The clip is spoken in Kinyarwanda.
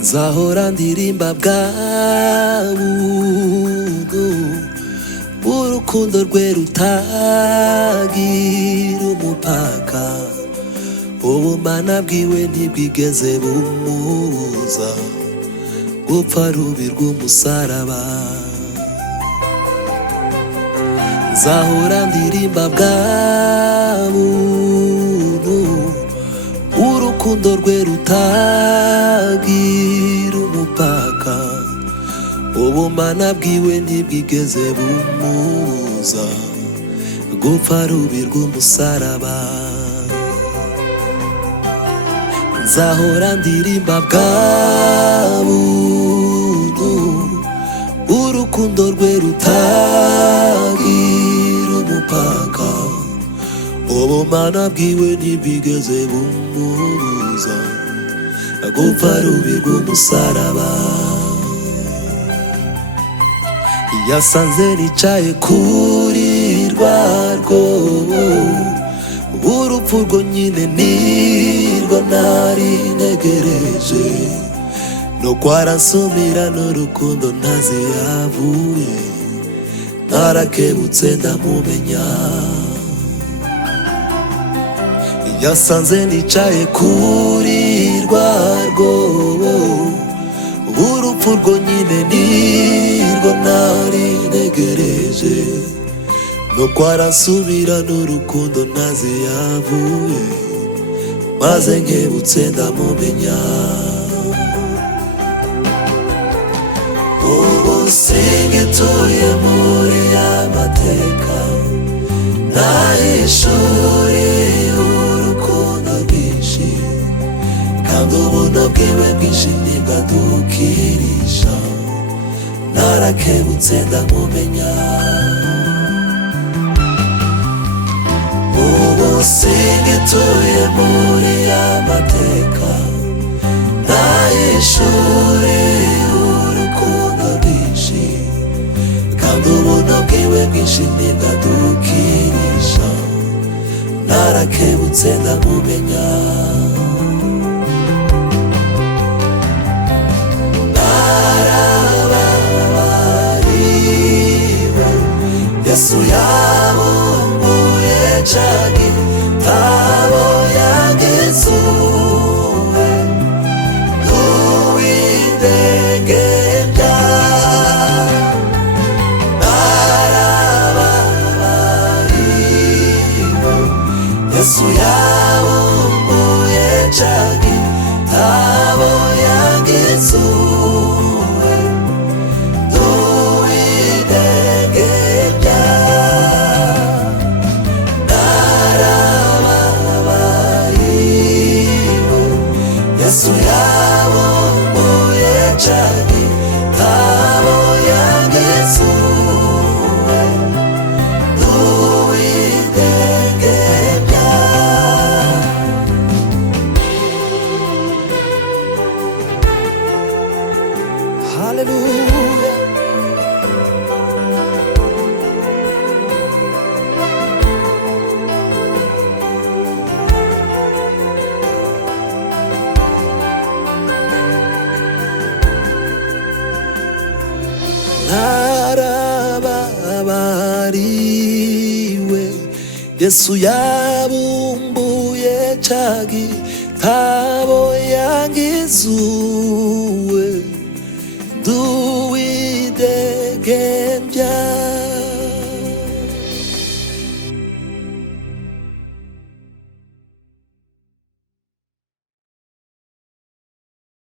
Nzahora ndirimba bwa buntu bw'urukundo rwe rutagira umupaka. Ubumana bwiwe ntibwigeze bumubuza gupfa rubi rw'umusaraba. Nzahora ndirimba bwa buntu urukundo rwe rutagira umupaka. Ubumana bwiwe ntibwigeze bumubuza gupfa rubi rw'umusaraba. Nzahora ndirimba bwa buntu urukundo rwe rutagira umupaka. Ubumana bwiwe ntibwigeze bumubuza gupfa rubi rw'umusaraba. Yasanze nicaye kuri rwa rwobo, urupfu rwo nyine nirwo nari ntegereje, nuko aransumira n'urukundo ntazi yavuye. Narakebutse ndamumenya. Yasanze nicaye kuri rwa rwobo, urupfu rwo nyine nirwo nari ntegereje, nuko aransubira n'urukundo ntazi yavuye. Maze nkebutse ndamumenya. Ubu singituye muri amateka, nahishuriye urukundo rwinshi, kandi ubuntu bwiwe bwinshi ntibwadukirisha. Narakebutse ndamumenya. Ubu singituye muri amateka, nahishuriye urukundo rwinshi, kandi ubuntu bwiwe bwinshi ntibwadukirisha. Narakebutse ndamumenya. Narababariwe, Yesu yabumbuye ca gitabo yagizuwe n'uwidegembya. Narababariwe, Yesu yabumbuye ca gitabo yagizuwe n'uwidegembya. Narababariwe, Yesu yabumbuye ca gitabo yagizuwe n'uwidegembya. Hallelujah. Narababariwe, Yesu yabumbuye ca gitabo yagizuwe nduwidegembya.